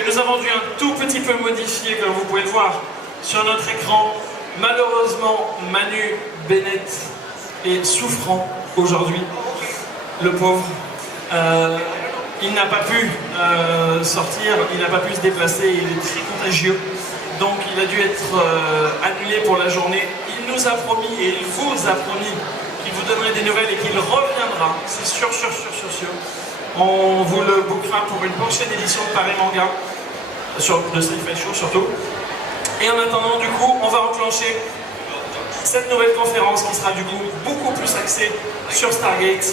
que nous avons dû un tout petit peu modifier, comme vous pouvez le voir sur notre écran. Malheureusement, Manu Bennett est souffrant aujourd'hui, le pauvre. Il n'a pas pu sortir, il n'a pas pu se déplacer, il est très contagieux. Donc il a dû être annulé pour la journée. Il nous a promis, et il vous a promis, qu'il vous donnerait des nouvelles et qu'il reviendra. C'est sûr. On vous le bookera pour une prochaine édition de Paris Manga, de Sci-Fi Show surtout. Et en attendant, du coup, on va enclencher cette nouvelle conférence qui sera du coup beaucoup plus axée sur Stargate.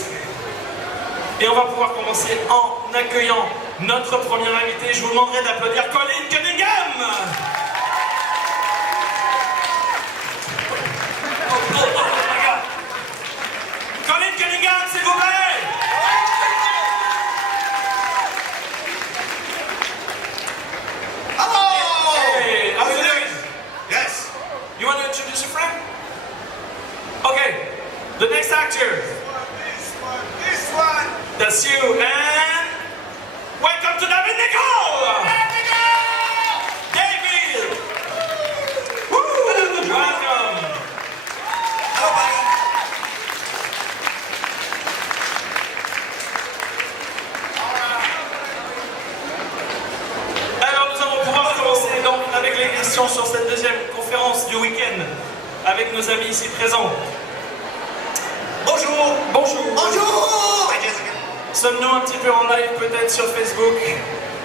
Et on va pouvoir commencer en accueillant notre premier invité. Je vous demanderai d'applaudir Colin Cunningham. Colin Cunningham, s'il vous plaît. You want to introduce your friend? Okay, the next actor. This one. That's you, and welcome to David Nykl! David! Woo! Welcome! Hello, buddy. Alors nous allons pouvoir commencer donc avec les questions sur cette deuxième conférence du week-end avec nos amis ici présents. Bonjour. Bonjour. Bonjour. Hi, Jessica. Sommes-nous un petit peu en live peut-être sur Facebook?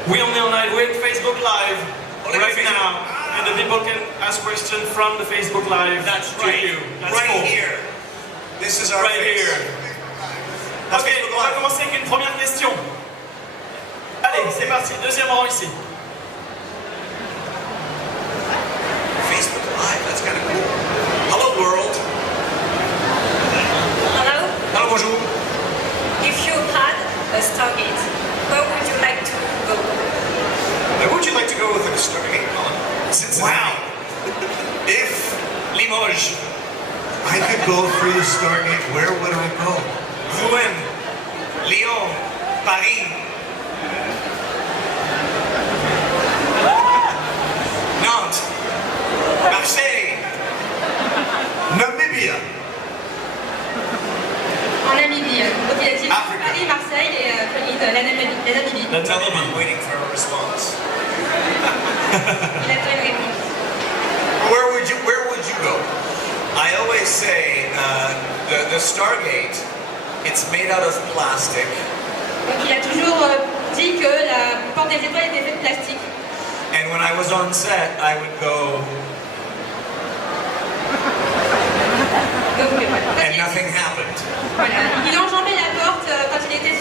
Oui, on est en live. We're in Facebook Live right now. And the people can ask questions from the Facebook Live. That's to right. you. That's Right cool. here. This is our Right face. here. That's Ok, Facebook on va Live. commencer avec une première question. Allez, c'est parti. Deuxième rang ici. Facebook Live. That's kind of cool. Hello, world. Hello? Hello, bonjour. If you had a Stargate, where would you like to go? Where would you like to go with the Stargate, Colin? Cincinnati. Wow. If Limoges. I could go through the Stargate, where would I go? Rouen. Lyon. Paris. Nantes. Marseille. Namibia. En Namibie. Donc il a dit Africa. Paris, Marseille et la Namibie. La Tell them I'm Namibie. waiting for a response. Il attend une réponse. Where would you go? I always say the Stargate, it's made out of plastic. Donc il a toujours dit que la porte des étoiles était faite de plastique. And when I was on set, I would go, Donc voilà. and nothing happened. Voilà. Il enjambait la porte quand il était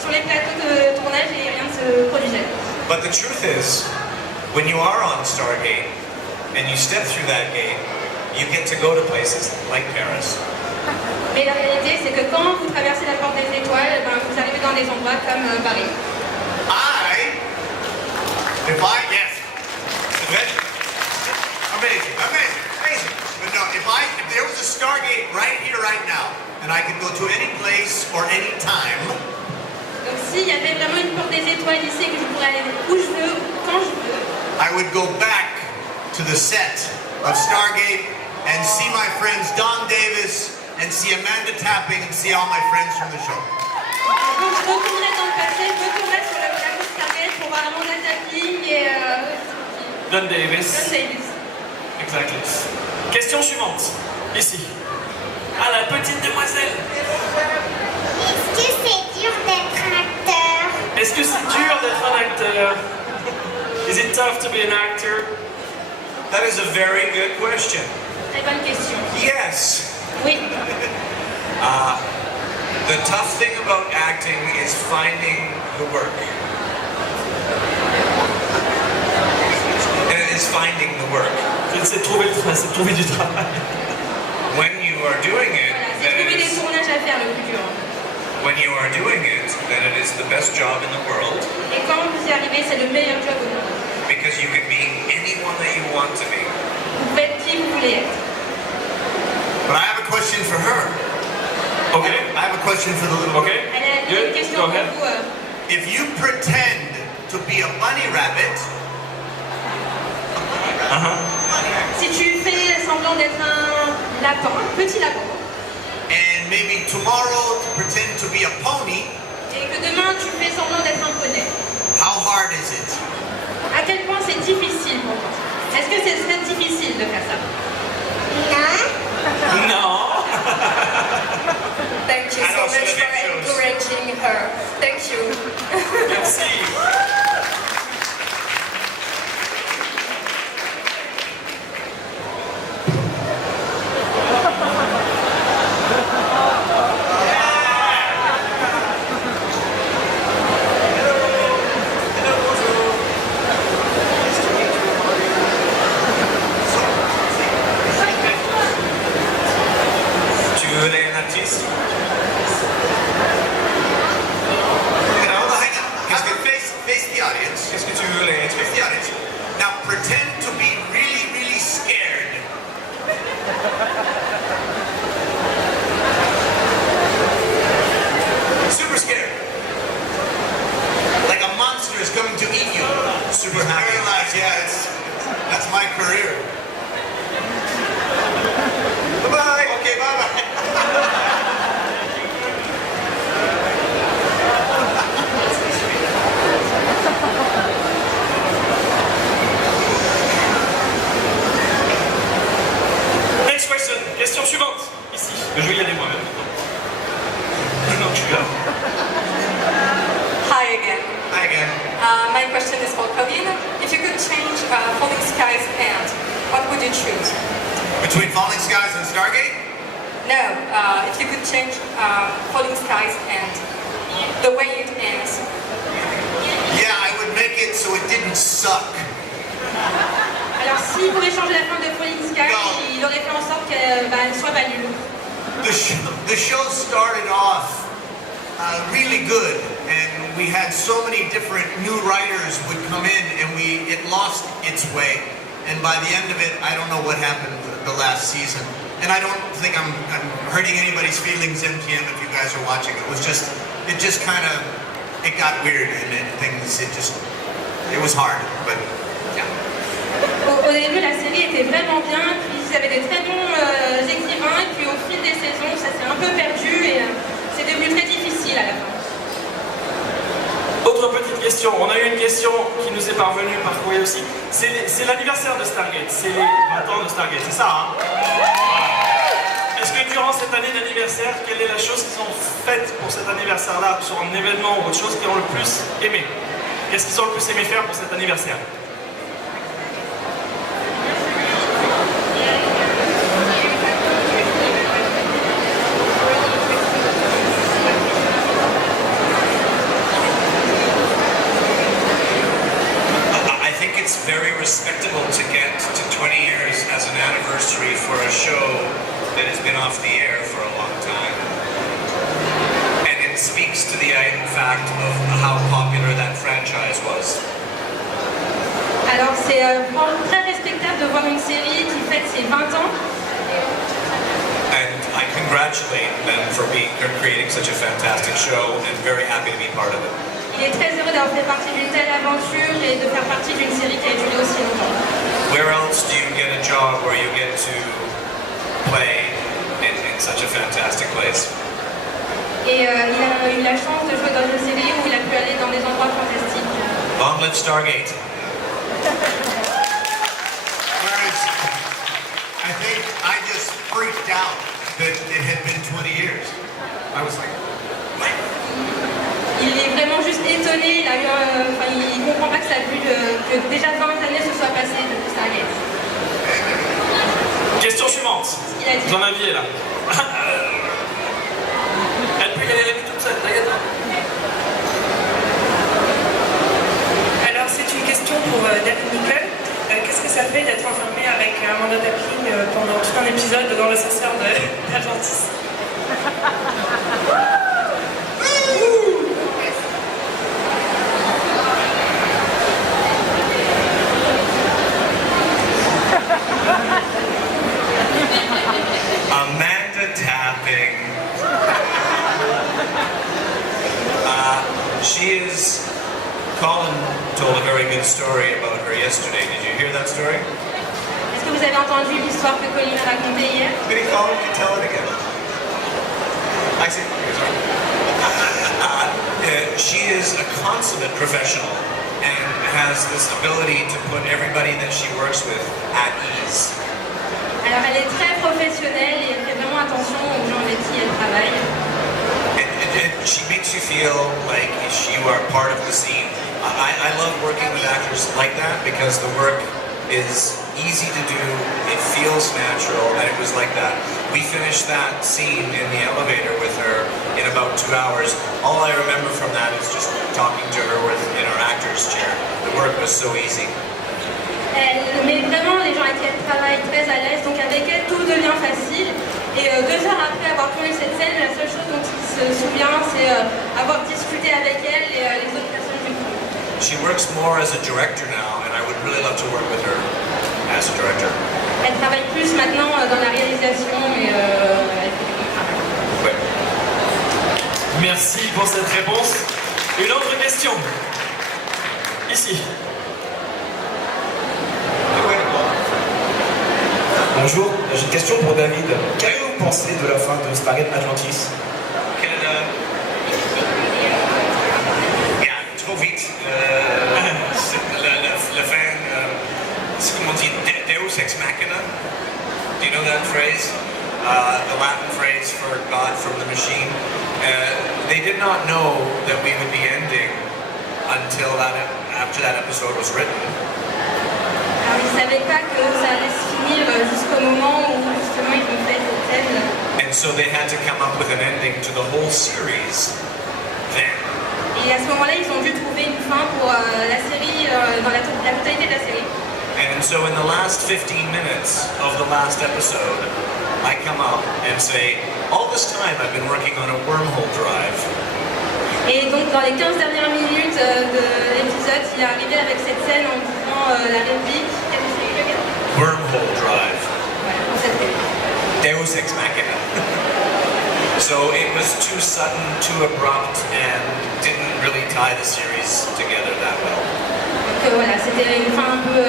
sur les plateaux de tournage et rien ne se produisait. But the truth is, when you are on Stargate and you step through that gate, you get to go to places like Paris. Mais la réalité, c'est que quand vous traversez la porte des étoiles, ben, vous arrivez dans des endroits comme Paris. Yes. Amazing. But no, if there was a Stargate right here, right now, and I could go to any place or any time, Donc s'il y avait vraiment une porte des étoiles ici et que je pourrais aller où je veux, quand je veux, I would go back to the set of Stargate and see my friends Don Davis and see Amanda Tapping and see all my friends from the show. donc je retournerais dans le passé, je retournerais sur la route Stargate pour voir Amanda Tapping et Don John Davis. Davis. Exactly. Question suivante. Ici. Ah, la petite demoiselle. Est-ce que c'est dur d'être un acteur? Est-ce que c'est dur d'être un acteur? Is it tough to be an actor? That is a very good question. Très bonne question. Yes. Oui. The tough thing about acting is finding the work. And it is finding the work. C'est de trouver du travail. When you are doing it, Voilà, c'est then trouver it des is, tournages à faire le plus dur. when you are doing it, then it is the best job in the world Et quand vous y arrivez, c'est le meilleur job au monde. because you can be anyone that you want to be. Vous pouvez être qui vous voulez être. But I have a question for her. Okay. I have a question for the little Okay. Elle a une Good. question Go pour ahead. vous. If you pretend to be a bunny rabbit rabbit. Si tu fais semblant d'être un lapin, un petit lapin, And maybe tomorrow to pretend to be a pony. et que demain tu fais semblant d'être un poney, How hard is it? à quel point c'est difficile pour toi? Est-ce que c'est très difficile de faire ça? Non. Non. Thank you so Alors, sur much le for même chose. encouraging her. Thank you. Merci. Tu veux un artiste? Hang on. Have to face the audience. Qu'est-ce que tu veux les Face the audience. Now pretend to be really, really scared. Super scared. Like a monster is coming to eat you. Super happy. Paralyzed, yeah, that's my career. Bye-bye. Okay, bye-bye. Next question. Question suivante. Ici. Je vais y aller moi-même. Non, je suis là. Hi again. Hi again. My question is for Colin. If you could change Falling Skies and, what would you choose? Between Falling Skies and Stargate? No, if you could change Falling Skies and the way it ends. Yeah, I would make it so it didn't suck. Alors s'il pouvait changer la fin de Falling Sky, Non. il aurait fait en sorte qu'elle soit pas nulle. The show started off really good, and we had so many different new writers would come in, and it lost its way. And by the end of it, I don't know what happened the last season. And I don't think I'm hurting anybody's feelings, MTM, if you guys are watching. It just kind of, it got weird, and it was hard, but yeah. Au début, la série était vraiment bien, puis ils avaient des très bons écrivains, et puis au fil des saisons, ça s'est un peu perdu et c'est devenu très difficile à la fin. Autre petite question. On a eu une question qui nous est parvenue par courrier aussi. C'est l'anniversaire de Stargate. C'est les 20 ans de Stargate. C'est ça, hein? Voilà. Est-ce que durant cette année d'anniversaire, quelle est la chose qu'ils ont faite pour cet anniversaire-là, sur un événement ou autre chose qu'ils ont le plus aimé? Qu'est-ce qu'ils ont le plus aimé faire pour cet anniversaire? I think it's very respectable to get to 20 years as an anniversary for a show that has been off the air for a long time. And it speaks to the fact of how popular that franchise was. Alors c'est vraiment très respectable de voir une série qui fête ses 20 ans. And I congratulate them for creating such a fantastic show and very happy to be part of it. Il est très heureux d'avoir fait partie d'une telle aventure et de faire partie d'une série qui a duré aussi longtemps. Where else do you get a job where you get to play in such a fantastic place? Et il a eu la chance de jouer dans une série où il a pu aller dans des endroits fantastiques. Long live Stargate. Whereas I think I just freaked out that it had been 20 years. I was like, what? Il est vraiment juste étonné, il comprend pas que ça a pu que déjà 20 années se soient passées depuis Stargate. Question suivante. Il a dit. J'en aviez là. Elle peut y aller la vie toute seule, t'inquiète pas. Alors c'est une question pour David Nykl. Qu'est-ce que ça fait d'être enfermé avec Amanda Tapping pendant tout un épisode dans l'ascenseur d'Atlantis? Amanda Tapping. She is Colin told a very good story about her yesterday. Did you hear that story? Est-ce que vous avez entendu l'histoire que Colin a racontée hier? Maybe Colin can tell it again. I see. She is a consummate professional and has this ability to put everybody that she works with at ease. Alors elle est très professionnelle et elle fait vraiment attention aux gens avec qui elle travaille. And she makes you feel like you are part of the scene. I love working with actors like that because the work is easy to do, it feels natural, and it was like that. We finished that scene in the elevator with her in about 2 hours. All I remember from that is just talking to her in her actor's chair. The work was so easy. Elle met vraiment les gens avec qui elle travaille très à l'aise, donc avec elle tout devient facile. Et 2 heures après avoir tourné cette scène, la seule chose dont il se souvient, c'est avoir discuté avec elle et les autres personnes du groupe. She works more as a director now, and I would really love to work with her as a director. Elle travaille plus maintenant dans la réalisation et elle fait du bon travail. Ouais. Merci pour cette réponse. Une autre question. Ici. Bonjour, j'ai une question pour David. Qu'avez-vous pensé de la fin de Stargate Atlantis? Trop vite. La fin, c'est comme on dit, Deus ex machina. Do you know that phrase? The Latin phrase for God from the machine. They did not know that we would be ending until after that episode was written. Alors ils ne savaient pas que ça allait se finir jusqu'au moment où justement ils ont fait cette scène. And so they had to come up with an ending to the whole series then. Et à ce moment-là, ils ont dû trouver une fin pour la série, dans la totalité de la série. And so in the last 15 minutes of the last episode, I come up and say, all this time I've been working on a wormhole drive. Et donc dans les 15 dernières minutes de l'épisode, il est arrivé avec cette scène en disant la réplique. Wormhole drive. Voilà, pour cette réplique. Deus ex machina. So it was too sudden, too abrupt, and didn't really tie the series together that well. Donc voilà, c'était une fin un peu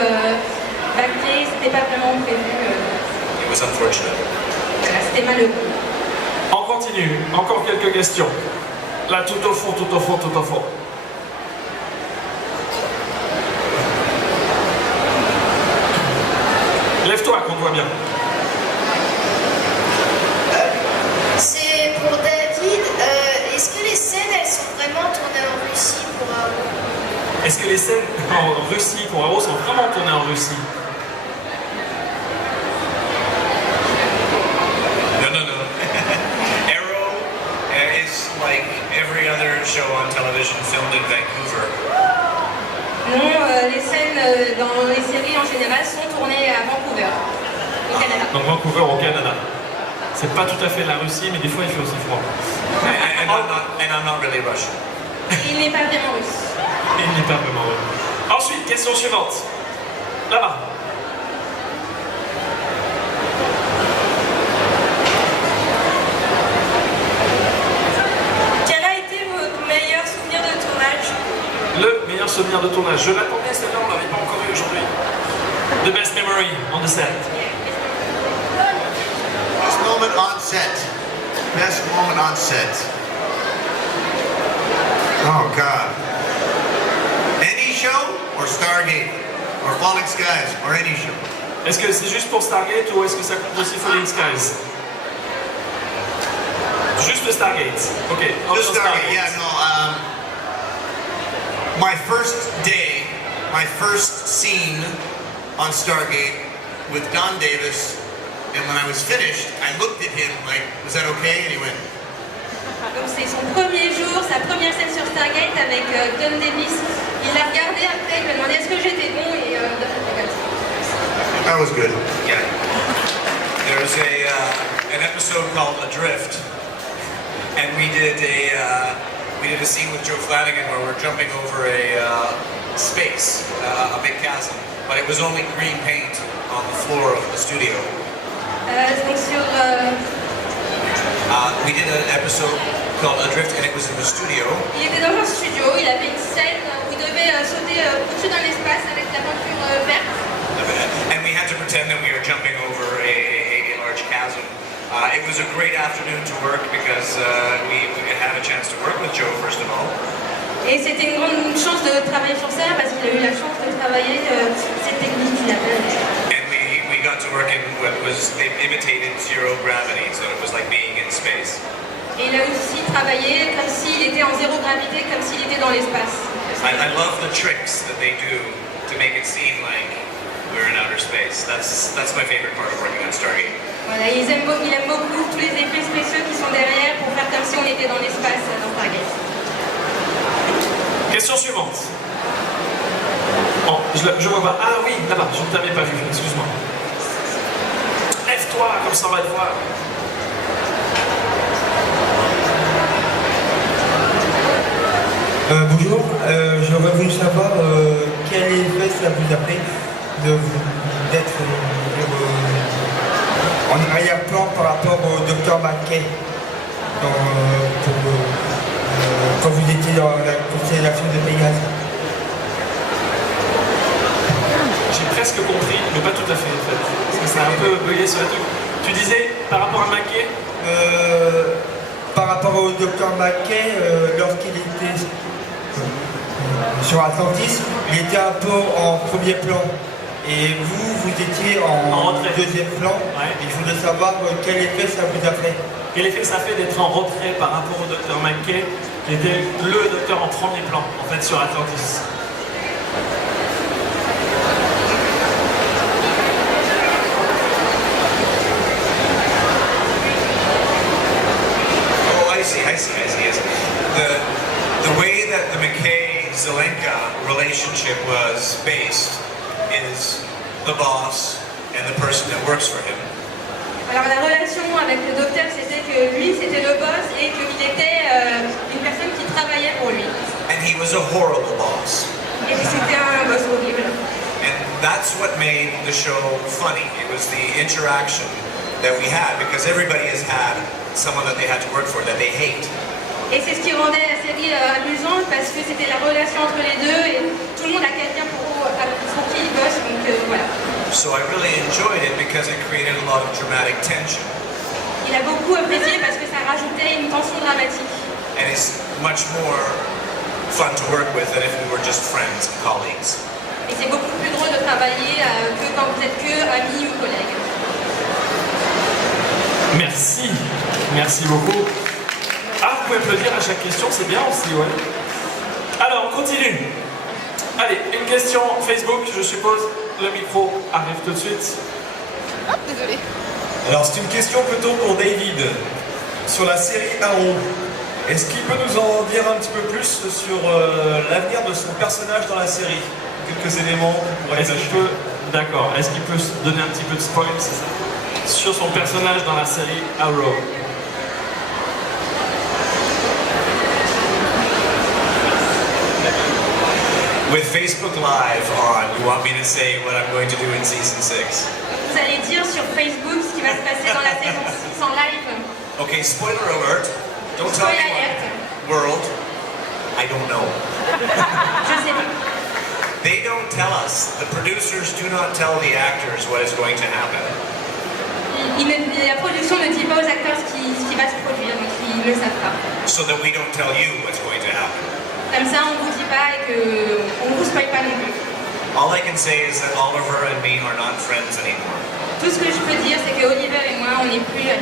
bâclée, c'était pas vraiment prévu. It was unfortunate. Voilà, c'était malheureux. On continue. Encore quelques questions. Là, tout au fond, tout au fond, tout au fond. Lève-toi, qu'on te voit bien. C'est pour David. Est-ce que les scènes, elles sont vraiment tournées en Russie pour Arrow? Est-ce que les scènes en Russie pour Arrow sont vraiment tournées en Russie? No. Arrow is like every other show on television filmed in Vancouver. Non, les scènes dans les séries en général sont tournées à Vancouver, au Canada. Donc Vancouver au Canada. C'est pas tout à fait la Russie, mais des fois il fait aussi froid. And I'm not really Russian. Il n'est pas vraiment russe. Il n'est pas vraiment russe. Ensuite, question suivante. Là-bas. Quel a été votre meilleur souvenir de tournage? Le meilleur souvenir de tournage. Je l'attendais, celle-là, on l'avait pas encore eu aujourd'hui. The best memory on the set. Best moment on set. Best moment on set. Oh God. Any show or Stargate or Falling Skies or any show? Est-ce que c'est juste pour Stargate ou est-ce que ça compte aussi Falling Skies? Juste le Stargate. Ok. Just Stargate. Yeah. No. My first day, my first scene on Stargate with Don Davis, and when I was finished, I looked at him like, "Was that okay?" And he went. Donc c'est son premier jour, sa première scène sur Stargate avec Don Davis. Il l'a regardé après, il m'a demandé est-ce que j'étais bon et That was good. Yeah. There's an episode called Adrift, and we did a scene with Joe Flanagan where we're jumping over a space, a big chasm, but it was only green paint on the floor of the studio. donc sur We did an episode called Adrift, and it was in the studio. il était dans un studio, il avait une scène où il devait sauter au-dessus d'un espace avec la peinture verte. And we had to pretend that we were jumping over a large chasm. It was a great afternoon to work because we had a chance to work with Joe, first of all. Et c'était une grande chance de travailler sur ça parce qu'il a eu la chance de travailler cette technique qu'il appelle. And we got to work in what was, they imitated zero gravity, so it was like being in space. Et il a aussi travaillé comme s'il était en zéro gravité, comme s'il était dans l'espace. I love the tricks that they do to make it seem like we're in outer space. That's my favorite part of working on Stargate. Voilà, il aime beaucoup tous les effets spéciaux qui sont derrière pour faire comme si on était dans l'espace dans Stargate. Question suivante. Oh, je vois pas. Ah oui, là-bas, je ne t'avais pas vu, excuse-moi. Lève-toi, comme ça on va te voir. Bonjour, j'aurais voulu savoir quel effet ça vous a fait d'être en arrière-plan par rapport au Dr Mackay quand vous étiez dans la constellation de Pégase. J'ai presque compris, mais pas tout à fait en fait. Parce que ça a un peu bugué sur le truc. Tu disais par rapport à Mackay par rapport au Dr Mackay, lorsqu'il était sur Atlantis, il était un peu en premier plan. Et vous étiez en deuxième plan. Ouais. Et je voulais savoir quel effet ça vous a fait. Quel effet ça fait d'être en retrait par rapport au Dr Mackay, qui était le docteur en premier plan, en fait, sur Atlantis. I see, yes. The way that the McKay-Zelenka relationship was based is the boss and the person that works for him. Alors la relation avec le docteur, c'était que lui, c'était le boss et qu'il était une personne qui travaillait pour lui. And he was a horrible boss. Et c'était un boss horrible. And that's what made the show funny. It was the interaction that we had because everybody has had someone that they had to work for that they hate. Et c'est ce qui rendait la série amusante parce que c'était la relation entre les deux et tout le monde a quelqu'un pour qui il bosse, donc voilà. So I really enjoyed it because it created a lot of dramatic tension. Il a beaucoup apprécié parce que ça rajoutait une tension dramatique. And it's much more fun to work with than if we were just friends and colleagues. Et c'est beaucoup plus drôle de travailler que quand vous êtes que amis ou collègues. Merci, merci beaucoup. Ah, vous pouvez applaudir à chaque question, c'est bien aussi, ouais. Alors, on continue. Allez, une question Facebook, je suppose. Le micro arrive tout de suite. Hop, désolé. Alors c'est une question plutôt pour David sur la série Arrow. Est-ce qu'il peut nous en dire un petit peu plus sur l'avenir de son personnage dans la série? Quelques éléments qu'on pourrait lâcher. D'accord, est-ce qu'il peut se donner un petit peu de spoil, c'est ça, sur son personnage dans la série Arrow? With Facebook Live on, you want me to say what I'm going to do in season 6? Vous allez dire sur Facebook ce qui va se passer dans la saison 6 en live. Okay, spoiler alert. Don't tell Spoiler anyone. alert. World, I don't know. Je sais pas. They don't tell us. The producers do not tell the actors what is going to happen. La production ne dit pas aux acteurs ce qui va se produire, donc ils ne le savent pas. So that we don't tell you what's going to happen. Comme ça, on ne vous dit pas et qu'on ne vous spoil pas non plus. All I can say is that Oliver and me are not friends anymore. Tout ce que je peux dire, c'est que Oliver et moi, on n'est plus amis.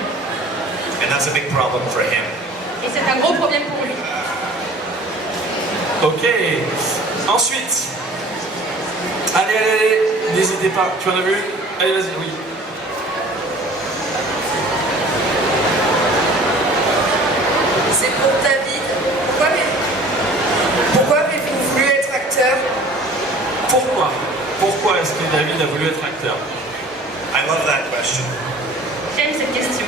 And that's a big problem for him. Et c'est un gros problème pour lui. Ok. Ensuite. Allez, n'hésitez pas. Tu en as vu? Allez, vas-y, oui. C'est pour David. Pourquoi avez-vous voulu être acteur? Pourquoi est-ce que David a voulu être acteur? I love that question. J'aime cette question.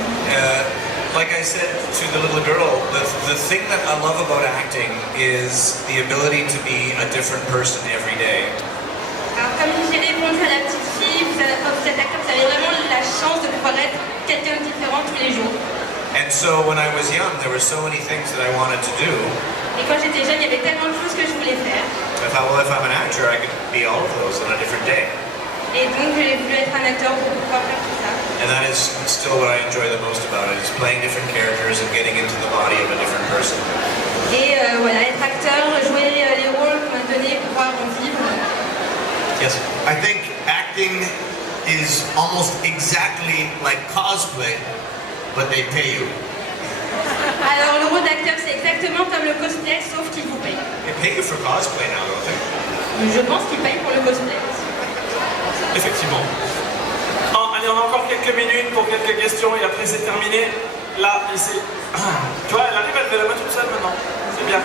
Like I said to the little girl, the thing that I love about acting is the ability to be a different person every day. Alors, comme j'ai répondu à la petite fille, quand vous êtes acteur, vous avez vraiment la chance de pouvoir être quelqu'un de différent tous les jours. And so when I was young, there were so many things that I wanted to do. Et quand j'étais jeune, il y avait tellement de choses que je voulais faire. I thought, well, if I'm an actor, I could be all of those on a different day. Et donc j'ai voulu être un acteur pour pouvoir faire tout ça. And that is still what I enjoy the most about it, is playing different characters and getting into the body of a different person. Et voilà, être acteur, jouer les rôles qu'on m'a donnés, pouvoir en vivre. Yes. I think acting is almost exactly like cosplay, but they pay you. Alors le rôle d'acteur c'est exactement comme le cosplay sauf qu'il vous paye. They pay you for cosplay now, don't they? Je pense qu'ils payent pour le cosplay. Effectivement. Allez, on a encore quelques minutes pour quelques questions et après c'est terminé. Là, ici. Tu vois, elle arrive à lever la main toute seule maintenant. C'est bien.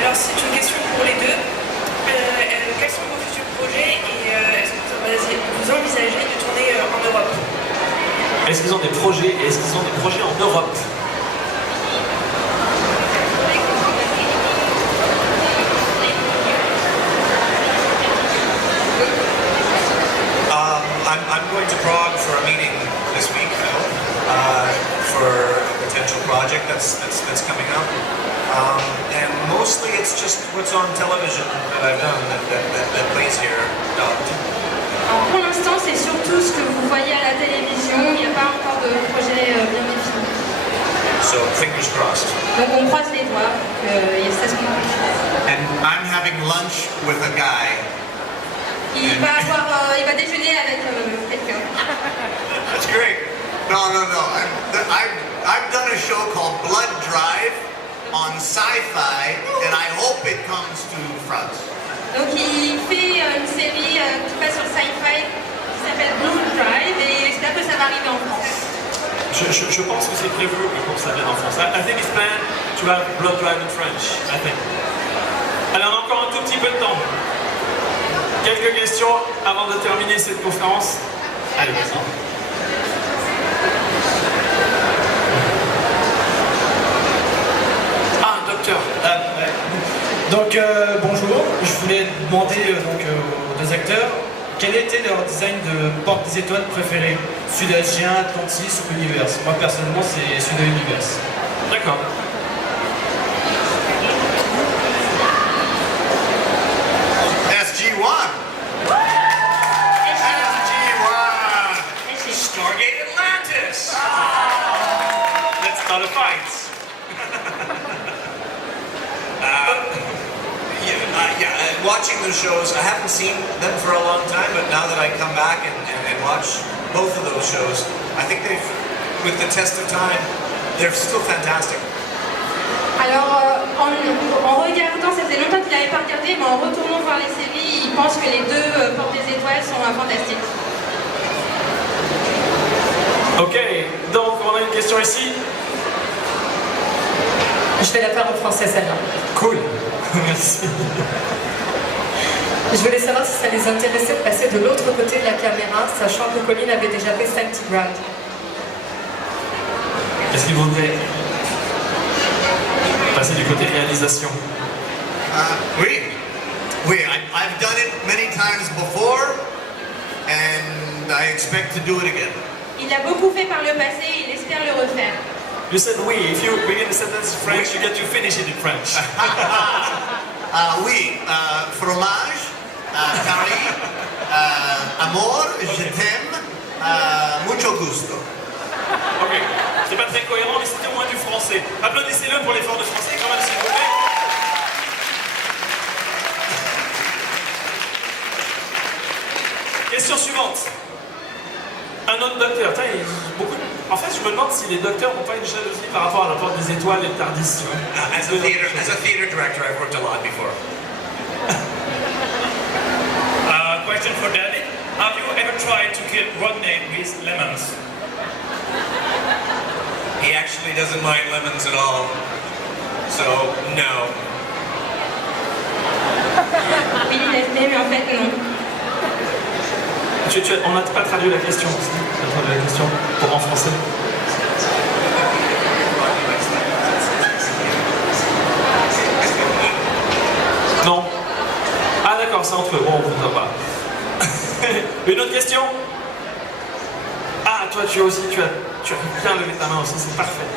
Alors c'est une question pour les deux. Quels sont vos futurs projets et est-ce que vous envisagez de tourner en Europe? Est-ce qu'ils ont des projets et est-ce qu'ils ont des projets en Europe? I'm going to Prague for a meeting this week, I hope, for a potential project that's coming up. And mostly it's just what's on television that I've done that plays here dubbed. Alors pour l'instant c'est surtout ce que vous voyez à la télévision, il n'y a pas encore de projet bien défini. So fingers crossed. Donc on croise les doigts, ça se complique. And I'm having lunch with a guy. Il va déjeuner avec quelqu'un. That's great. No. I've done a show called Blood Drive on Sci-Fi, and I hope it comes to France. Donc il fait une série qui passe sur Sci-Fi qui s'appelle Blood Drive et j'espère que ça va arriver en France. Je pense que c'est prévu pour que ça vienne en France. I think it's planned to have Blood Drive in French, I think. Allez, on a encore un tout petit peu de temps. Quelques questions avant de terminer cette conférence. Allez, vas-y. Ah, docteur. Donc bonjour, je voulais demander aux deux acteurs quel était leur design de porte des étoiles préféré, Sud-Asien, Atlantis ou Univers. Moi personnellement c'est Sud-Univers. D'accord. SG-1. Stargate Atlantis. Let's start a fight. Watching the shows, I haven't seen them for a long time, but now that I come back and watch both of those shows, I think they've, with the test of time, they're still fantastic. Alors en regardant, ça faisait longtemps qu'il n'avait pas regardé, mais en retournant voir les séries, il pense que les deux portes des étoiles sont fantastiques. Ok, donc on a une question ici. Je vais la faire en français celle-là. Cool, merci. Je voulais savoir si ça les intéressait de passer de l'autre côté de la caméra, sachant que Colin avait déjà fait Centigrade. Est-ce qu'il voudrait passer du côté réalisation? Oui, I've done it many times before, and I expect to do it again. Il a beaucoup fait par le passé et il espère le refaire. You said oui. If you begin the sentence in French, you get to finish it in French. Oui, fromage, curry, amor, je t'aime, mucho gusto. Ok, c'est pas très cohérent, mais c'était au moins du français. Applaudissez-le pour l'effort de français quand même, s'il vous plaît. Question suivante. Un autre docteur. En fait, je me demande si les docteurs n'ont pas une jalousie par rapport à la porte des étoiles et le Tardis. As a theater director, I've worked a lot before. Question for David. Have you ever tried to kill Rodney with lemons? He actually doesn't mind lemons at all. So, no. Oui, il aime, mais en fait, non. On n'a pas traduit la question aussi. Tu as traduit la question en français. Non. Ah d'accord, c'est entre eux. Bon, on ne voudra pas. Une autre question? Ah, toi tu as bien levé ta main aussi, c'est parfait.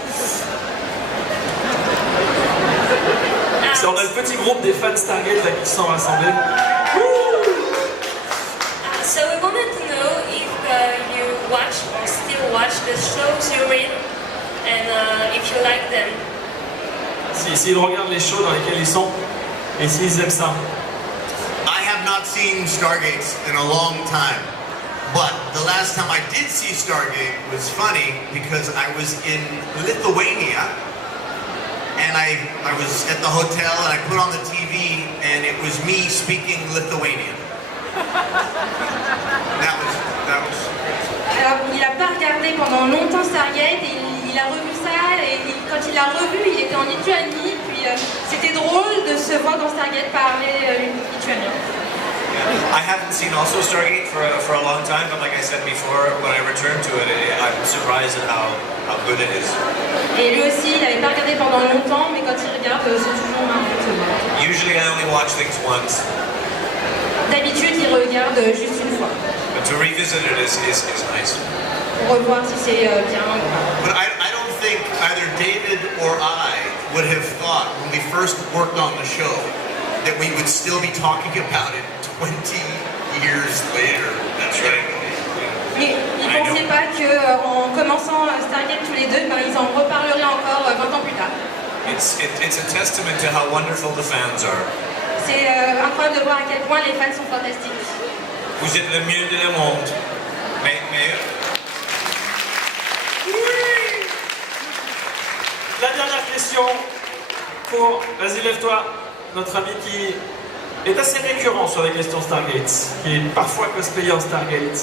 On a le petit groupe des fans Stargate là, qui se sont rassemblés. So we wanted to know if you watch or still watch the shows you're in, and if you like them. S'ils regardent les shows dans lesquels ils sont, et s'ils aiment ça. I have not seen Stargate in a long time, but the last time I did see Stargate was funny because I was in Lithuania, and I was at the hotel and I put on the TV and it was me speaking Lithuanian. That was. Alors, il n'a pas regardé pendant longtemps Stargate et il a revu ça et quand il l'a revu, il était en Lituanie, puis c'était drôle de se voir dans Stargate parler lituanien. I haven't seen also Stargate for a long time, but like I said before, when I return to it, I'm surprised at how good it is. Et lui aussi, il n'avait pas regardé pendant longtemps, mais quand il regarde, c'est toujours marrant de se voir. Usually I only watch things once. D'habitude, il regarde juste une fois. But to revisit it is nice. Pour revoir si c'est bien ou pas. But I don't think either David or I would have thought when we first worked on the show that we would still be talking about it 20 years later. That's right. Mais ils ne pensaient pas qu'en commençant Stargate tous les deux, ils en reparleraient encore 20 ans plus tard. It's a testament to how wonderful the fans are. C'est incroyable de voir à quel point les fans sont fantastiques. Vous êtes le mieux de le monde. Mais... Oui. La dernière question pour... Vas-y, lève-toi. Notre ami qui est assez récurrent sur les questions Stargate, qui est parfois cosplayer en Stargate.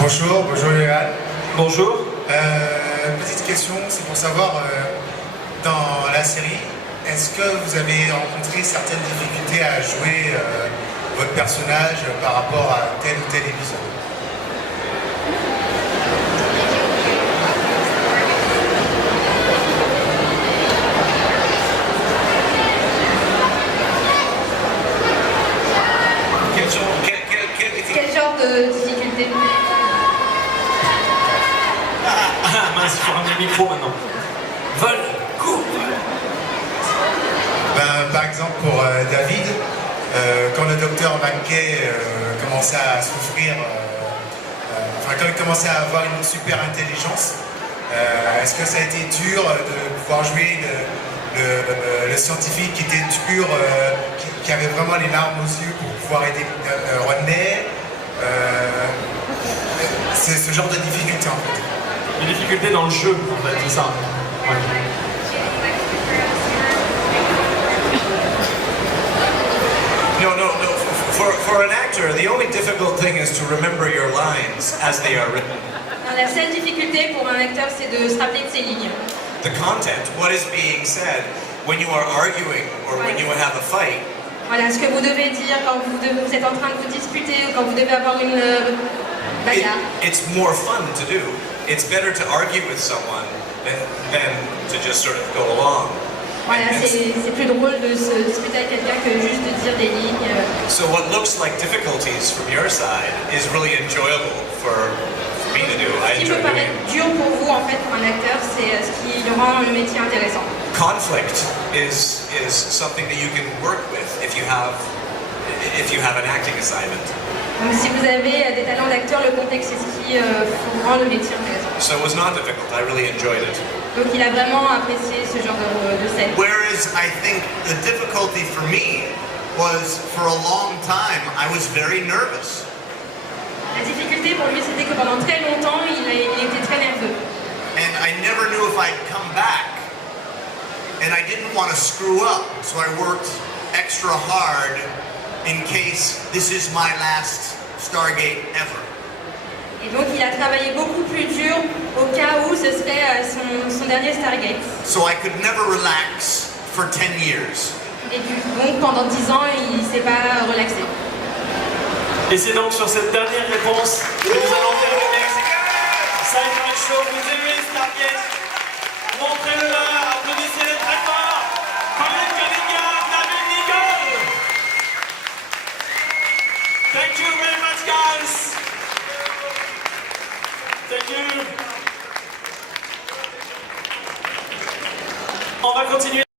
Bonjour Rykl. Bonjour. Petite question, c'est pour savoir, dans la série, est-ce que vous avez rencontré certaines difficultés à jouer votre personnage par rapport à tel ou tel épisode? Quel genre de difficulté? Mince, il faut ramener le micro maintenant. Vol, cours. Par exemple, pour David, quand le docteur Mackay commençait à souffrir, quand il commençait à avoir une super intelligence, est-ce que ça a été dur de pouvoir jouer le scientifique qui était dur, qui avait vraiment les larmes aux yeux pour pouvoir aider Rodney? C'est ce genre de difficulté en fait. Les difficultés dans le jeu, en fait, c'est ça. Ouais. No. For an actor, the only difficult thing is to remember your lines as they are written. La seule difficulté pour un acteur, c'est de se rappeler de ses lignes. The content, what is being said when you are arguing or when you have a fight. Voilà, ce que vous devez dire quand vous êtes en train de vous disputer ou quand vous devez avoir une bagarre. It's more fun to do. It's better to argue with someone than to just sort of go along. Voilà, c'est plus drôle de se disputer avec quelqu'un que juste de dire des lignes. So what looks like difficulties from your side is really enjoyable for me to do. Ce qui peut paraître dur pour vous, en fait, pour un acteur, c'est ce qui rend le métier intéressant. Conflict is something that you can work with if you have an acting assignment. Donc si vous avez des talents d'acteur, le contexte, c'est ce qui rend le métier intéressant. So it was not difficult. I really enjoyed it. Donc il a vraiment apprécié ce genre de scène. Whereas I think the difficulty for me was for a long time I was very nervous. La difficulté pour lui, c'était que pendant très longtemps, il était très nerveux. And I never knew if I'd come back. And I didn't want to screw up, so I worked extra hard in case this is my last Stargate ever. Et donc il a travaillé beaucoup plus dur au cas où ce serait son dernier Stargate. So I could never relax for 10 years. Et donc pendant 10 ans, il ne s'est pas relaxé. Et c'est donc sur cette dernière réponse que nous allons terminer. Sci-Fi Show, vous aimez Stargate? Montrez-le-leur, applaudissez-les très fort. Colin Cunningham, Nykl. Thank you very much, guys. Thank you. On va continuer.